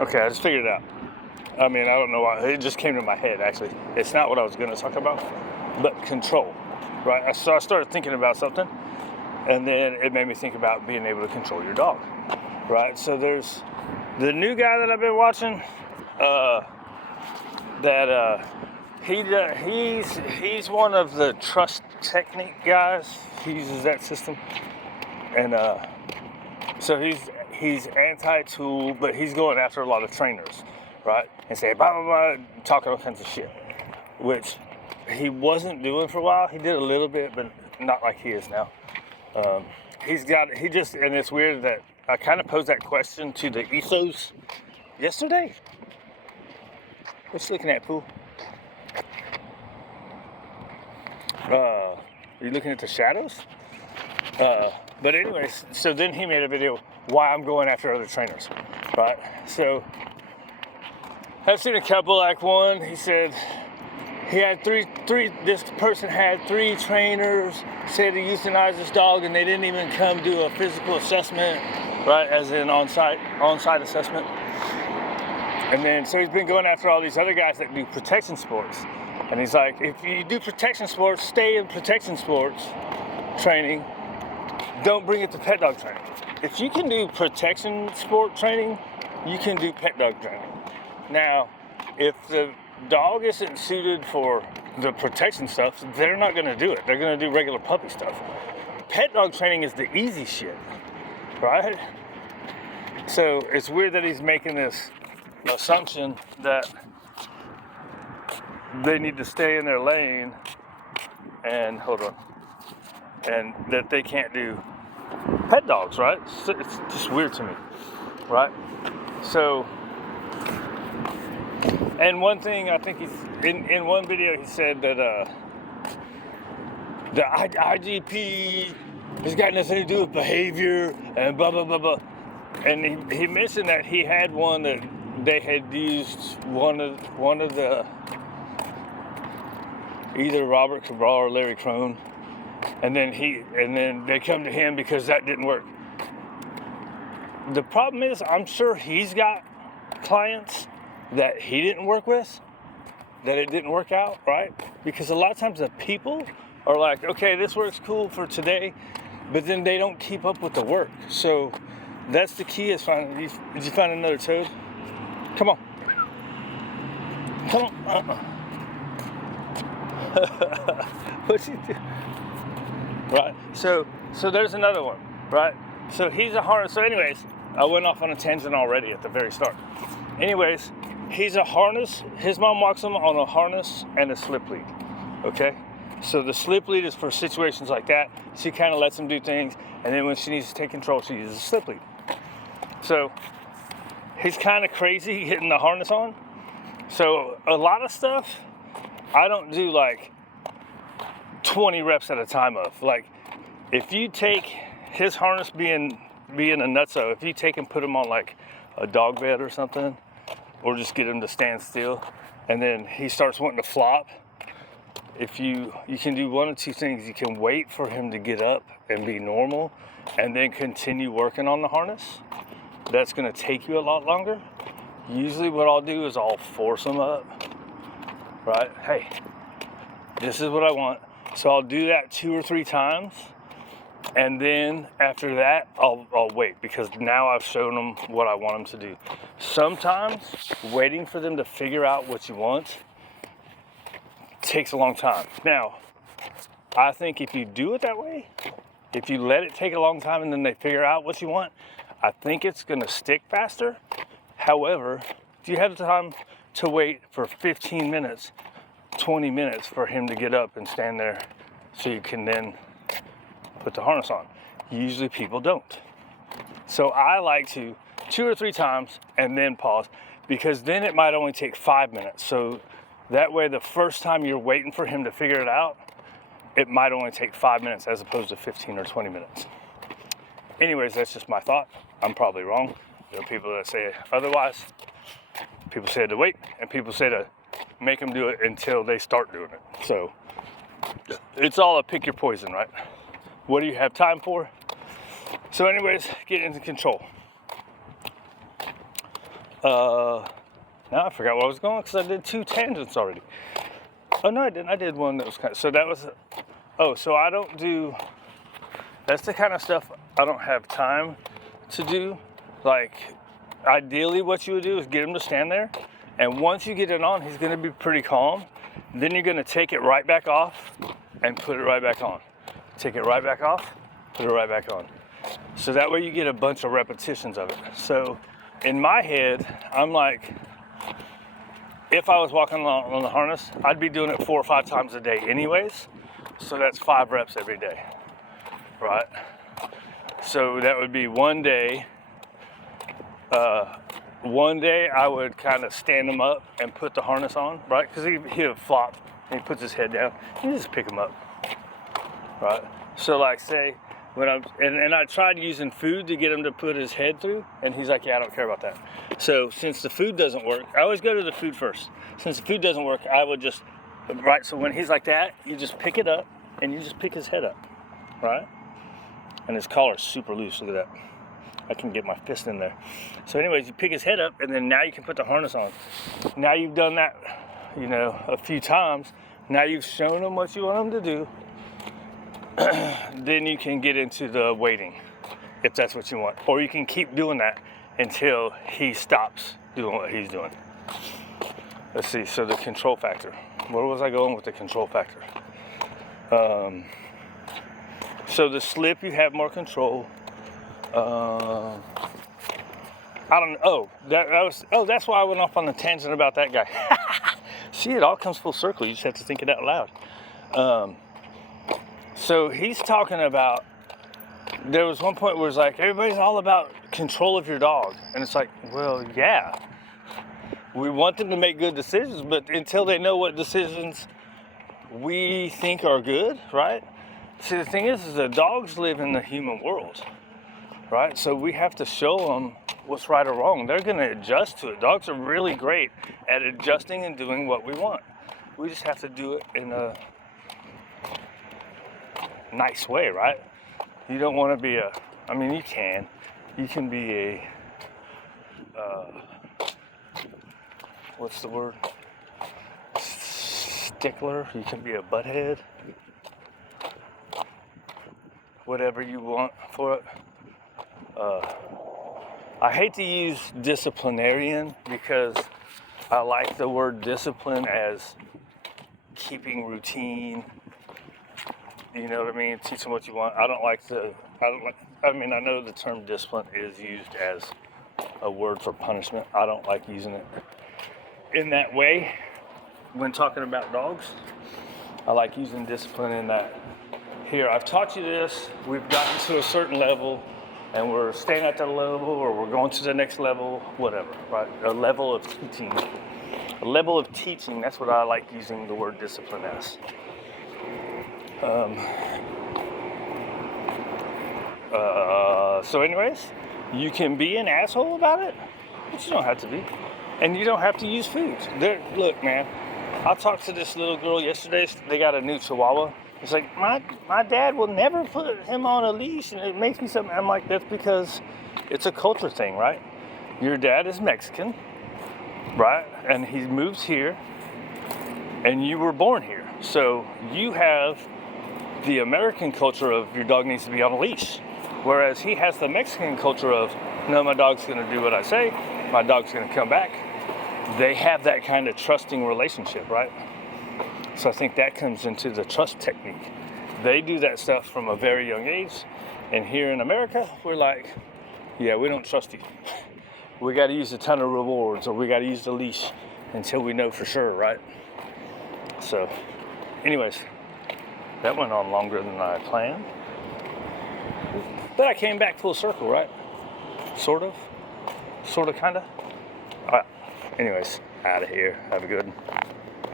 Okay, I just figured it out. I mean, I don't know why. It just came to my head, actually. It's not what I was going to talk about, but control, right? So I started thinking about something, and then it made me think about being able to control your dog, right? So there's the new guy that I've been watching, he's one of the trust technique guys. He uses that system, and so he's anti-tool, but he's going after a lot of trainers, right? And say blah blah blah, talking all kinds of shit, which he wasn't doing for a while. He did a little bit, but not like he is now. And it's weird that I kind of posed that question to the ethos yesterday. What you looking at, Pooh? Are you looking at the shadows? But anyways, so then he made a video why I'm going after other trainers, right? So I've seen a couple, like one, he said he had this person had 3 trainers, said he euthanized his dog and they didn't even come do a physical assessment, right? As in on-site assessment. And then, so he's been going after all these other guys that do protection sports. And he's like, if you do protection sports, stay in protection sports training. Don't bring it to pet dog training. If you can do protection sport training, you can do pet dog training. Now, if the dog isn't suited for the protection stuff, they're not going to do it. They're going to do regular puppy stuff. Pet dog training is the easy shit, right? So it's weird that he's making this assumption that they need to stay in their lane and and that they can't do pet dogs, right? It's just weird to me, right? So, and one thing I think he's in one video he said that the IGP has got nothing to do with behavior and blah blah blah blah. And he mentioned that he had one that they had used one of the either Robert Cabral or Larry Crone, and then they come to him because that didn't work. The problem is, I'm sure he's got clients that he didn't work with, that it didn't work out, right? Because a lot of times the people are like, okay, this works cool for today, but then they don't keep up with the work. So that's the key, is finding. Did you find another toad? Come on. Come on. What's he do? Right. So there's another one, right? So he's a harness. So anyways, I went off on a tangent already at the very start. Anyways, he's a harness. His mom walks him on a harness and a slip lead. Okay. So the slip lead is for situations like that. She kind of lets him do things, and then when she needs to take control, she uses a slip lead. So he's kind of crazy hitting the harness on. So a lot of stuff I don't do like 20 reps at a time of. Like, if you take his harness being a nutso, if you take and put him on like a dog bed or something, or just get him to stand still, and then he starts wanting to flop, if you can do one of two things. You can wait for him to get up and be normal, and then continue working on the harness. That's gonna take you a lot longer. Usually what I'll do is I'll force him up, right? Hey, this is what I want. So I'll do that 2 or 3 times, and then after that, I'll wait, because now I've shown them what I want them to do. Sometimes waiting for them to figure out what you want takes a long time. Now, I think if you do it that way, if you let it take a long time and then they figure out what you want, I think it's gonna stick faster. However, if you have the time to wait for 15 minutes, 20 minutes for him to get up and stand there so you can then put the harness on. Usually people don't. So I like to 2 or 3 times and then pause, because then it might only take 5 minutes. So that way the first time you're waiting for him to figure it out, it might only take 5 minutes as opposed to 15 or 20 minutes. Anyways, that's just my thought. I'm probably wrong. There are people that say otherwise. People say to wait, and people say to make them do it until they start doing it. So it's all a pick your poison, right? What do you have time for? So anyways, get into control. Now I forgot where I was going because I did 2 tangents already. Oh no, I didn't. I did one that was kind of, so that was, so I don't do, that's the kind of stuff I don't have time to do. Like, ideally what you would do is get him to stand there, and once you get it on, he's gonna be pretty calm. Then you're gonna take it right back off and put it right back on. Take it right back off, put it right back on. So that way you get a bunch of repetitions of it. So in my head, I'm like, if I was walking on the harness, I'd be doing it 4 or 5 times a day anyways. So that's 5 reps every day, right? So that would be one day. One day I would kind of stand him up and put the harness on, right? Because he would flop and he puts his head down. You just pick him up, right? So like say, when I tried using food to get him to put his head through, and he's like, yeah, I don't care about that. So since the food doesn't work, I always go to the food first. Since the food doesn't work, I would just, right, so when he's like that, you just pick it up, and you just pick his head up, right? And his collar's super loose, look at that. I can get my fist in there. So anyways, you pick his head up, and then now you can put the harness on. Now you've done that, a few times. Now you've shown him what you want him to do. Then you can get into the waiting, if that's what you want. Or you can keep doing that until he stops doing what he's doing. Let's see, so the control factor. Where was I going with the control factor? So the slip, you have more control. I don't know. That's why I went off on the tangent about that guy. See, it all comes full circle. You just have to think it out loud. So he's talking about, there was one point where it's like, everybody's all about control of your dog. And it's like, well, yeah. We want them to make good decisions, but until they know what decisions we think are good, right? See, the thing is the dogs live in the human world, right? So we have to show them what's right or wrong. They're going to adjust to it. Dogs are really great at adjusting and doing what we want. We just have to do it in a nice way, right? You don't want to be you can be a, what's the word? Stickler. You can be a butthead. Whatever you want for it. I hate to use disciplinarian because I like the word discipline as keeping routine. You know what I mean? Teach them what you want. I know the term discipline is used as a word for punishment. I don't like using it in that way when talking about dogs. I like using discipline in that. Here, I've taught you this. We've gotten to a certain level, and we're staying at that level, or we're going to the next level, whatever, right? A level of teaching. A level of teaching, that's what I like using the word discipline as. So anyways, you can be an asshole about it, but you don't have to be. And you don't have to use food. Look, man, I talked to this little girl yesterday. They got a new Chihuahua. It's like, my dad will never put him on a leash, and it makes me something. I'm like, that's because it's a culture thing, right? Your dad is Mexican, right? And he moves here, and you were born here. So you have the American culture of your dog needs to be on a leash, whereas he has the Mexican culture of, no, my dog's going to do what I say, my dog's going to come back. They have that kind of trusting relationship, right? So I think that comes into the trust technique. They do that stuff from a very young age, and here in America, we're like, yeah, we don't trust you. We got to use a ton of rewards, or we got to use the leash until we know for sure, right? So, anyways, that went on longer than I planned. But I came back full circle, right? Sort of, kind of. All right. Anyways, out of here. Have a good one.